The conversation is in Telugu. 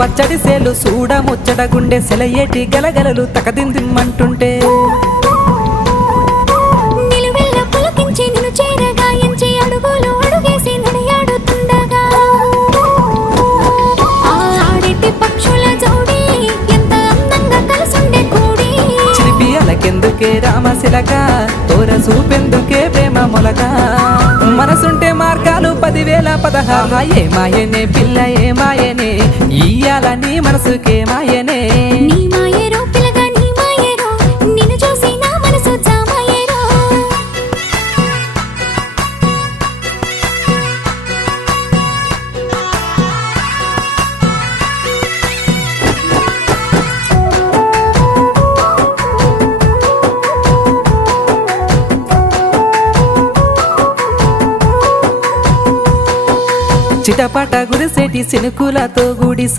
పచ్చడి సేలు సూడ ముచ్చట గుండె సెలయేటి గలగలలు తకదిందిమ్మంటుంటే నిలువెల్ల పులకించి నిన్ను చేరగాయించి అడుగులు అడుగేసి నడియాడుతుండగా ఆడేటి పక్షుల జోడి ఎంత అందంగా కలుసుండే కూడి చిలిపి అలకెందుకే రామశిలక తోర చూపెందుకే ప్రేమ మొలక మనసుంటే మార్గాలు 10,000 ఏ మాయనే పిల్ల ఏ మాయనే ఇయ్యాల నీ మనసుకే మాయనే నీ మాయేరో పిల్లగా నీ మాయేరో నిన్ను చూసి నా మనసు జామాయేరో చిటపట గురిసేటి సినుకులతో గుడి